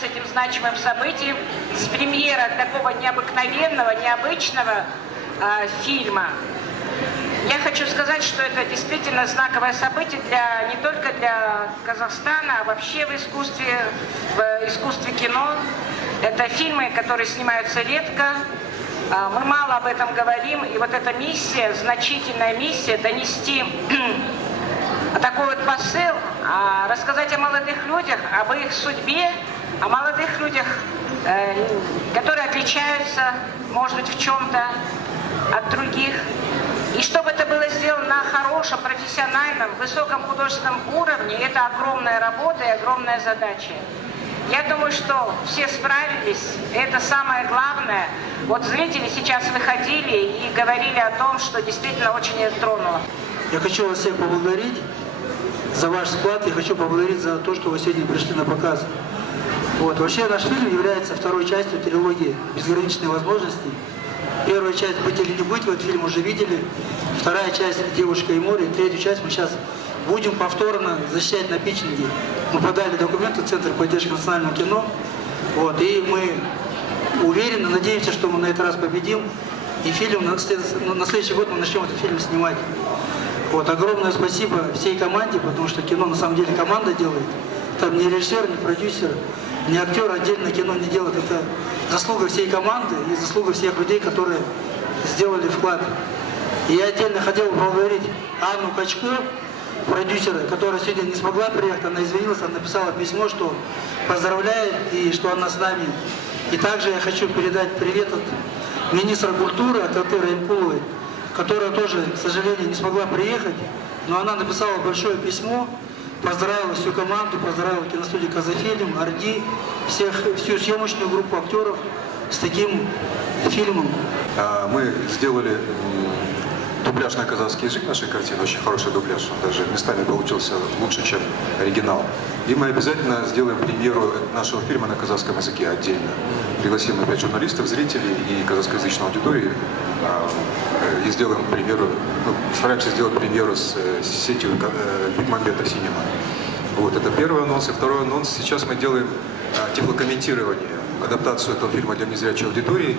с этим значимым событием, с премьерой такого необыкновенного, необычного фильма. Я хочу сказать, что это действительно знаковое событие не только для Казахстана, а вообще в искусстве кино. Это фильмы, которые снимаются редко. Мы мало об этом говорим. И вот эта миссия, значительная миссия, донести такой вот посыл, рассказать о молодых людях, об их судьбе, о молодых людях, которые отличаются, может быть, в чем-то от других. И чтобы это было сделано на хорошем, профессиональном, высоком художественном уровне, это огромная работа и огромная задача. Я думаю, что все справились, это самое главное. Вот зрители сейчас выходили и говорили о том, что действительно очень их тронуло. Я хочу вас всех поблагодарить за ваш вклад, я хочу поблагодарить за то, что вы сегодня пришли на показ. Вот. Вообще наш фильм является второй частью трилогии «Безграничные возможности». Первая часть «Быть или не быть» вы этот фильм уже видели. Вторая часть «Девушка и море». Третью часть мы сейчас будем повторно защищать на питчинге. Мы подали документы в Центр поддержки национального кино. Вот. И мы уверены, надеемся, что мы на этот раз победим. И фильм на следующий год мы начнем этот фильм снимать. Вот. Огромное спасибо всей команде, потому что кино на самом деле команда делает. Там не режиссер, не продюсер, не актер отдельно кино не делает. Это заслуга всей команды и заслуга всех людей, которые сделали вклад. И я отдельно хотел бы поблагодарить Анну Качко, продюсера, которая сегодня не смогла приехать. Она извинилась, она написала письмо, что поздравляет и что она с нами. И также я хочу передать привет от министра культуры, от Атыры Имкуловой, которая тоже, к сожалению, не смогла приехать, но она написала большое письмо, поздравила всю команду, поздравила киностудию «Казафильм», «Орди», всю съемочную группу актеров с таким фильмом. Мы сделали дубляж на казахский язык нашей картины, очень хороший дубляж, он даже местами получился лучше, чем оригинал. И мы обязательно сделаем премьеру нашего фильма на казахском языке отдельно. Пригласим опять журналистов, зрителей и казахскоязычной аудитории и сделаем премьеру, стараемся сделать премьеру с сетью Бигмамбета Синема. Вот, это первый анонс. И второй анонс. Сейчас мы делаем тифлокомментирование, адаптацию этого фильма для незрячей аудитории.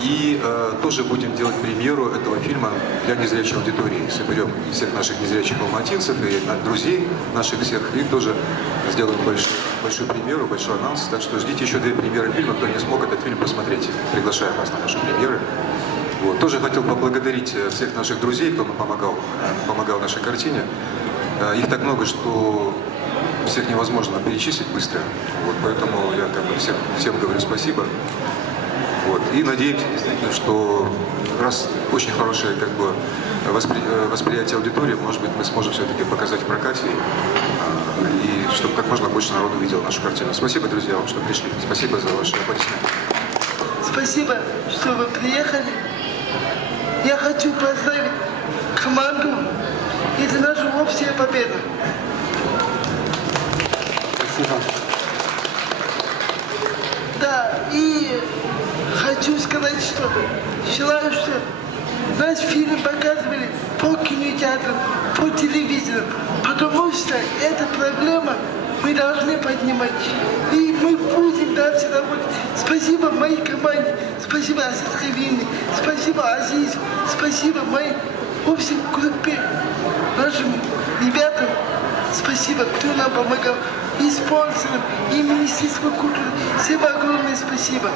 И тоже будем делать премьеру этого фильма для незрячей аудитории. Соберем всех наших незрячих алматинцев и друзей наших всех. И тоже сделаем большую премьеру, большой анонс. Так что ждите еще 2 премьеры фильма. Кто не смог этот фильм посмотреть, приглашаем вас на наши премьеры. Вот. Тоже хотел поблагодарить всех наших друзей, кто нам помогал нашей картине. Их так много, что всех невозможно перечислить быстро. Вот. Поэтому я всем говорю спасибо. Вот. И надеемся, действительно, что раз очень хорошее восприятие аудитории, может быть, мы сможем все-таки показать в прокате, и чтобы как можно больше народу видел нашу картину. Спасибо, друзья, вам, что пришли. Спасибо за ваши аплодисменты. Спасибо, что вы приехали. Я хочу поздравить команду. Это наша общая победа. Спасибо. Да, и хочу сказать, что желаю, что наш фильм показывали по кинотеатрам, по телевизору, потому что эта проблема мы должны поднимать. И мы будем дальше работать. Спасибо моей команде, спасибо Азиз Хавине, спасибо Азизу, спасибо моей общей группе, нашим ребятам. Спасибо, кто нам помогал, и спонсорам, и Министерству культуры. Всем огромное спасибо.